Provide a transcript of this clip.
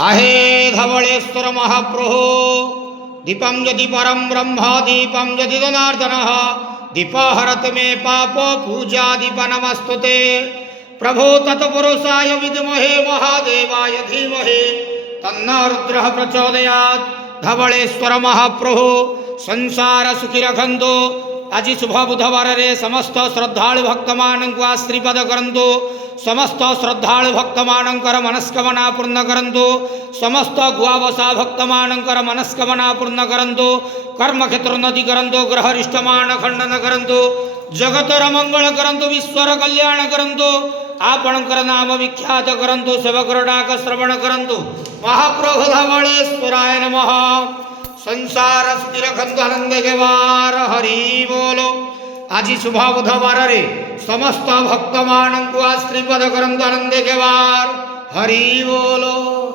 आहे धवळेश्वर महाप्रभो दीपं यदि परं ब्रह्म दीपं यदि जनार्दनः दीपहरत मे पाप पूजा दीप नमस्तुते प्रभो तत्पुरुषाय विद्महे महादेवाय धीमहि तन्नो रुद्रः प्रचोदयात्। धवळेश्वर महाप्रभु संसार सुखी रखंतु। आज शुभ बुधवार रे समस्त श्रद्धालु भक्त मानंकु आश्रीपद करंतु। समस्त श्रद्धालु भक्त मानंकर मनस्कामना पूर्ण करंतु। समस्त गुआवसा भक्त मानंकर मनस्कामना पूर्ण करंतु। कर्म क्षेत्र उन्नति करंतु। ग्रह रिष्टमान खंडन करंतु। जगतर मंगल करंतु। विश्वर कल्याण करंतु। आपणकर नाम विख्यात करंतु। सेवकर डाक श्रवण करंतु। महाप्रभु धवळेश्वराय नमः। संसार सुखी रखंतु आनंद गेवार हरि बोलो। आज शुभ बुधवार रे समस्त भक्त मानंकु आश्रीपद करंतु आनंद गेवार हरि बोलो।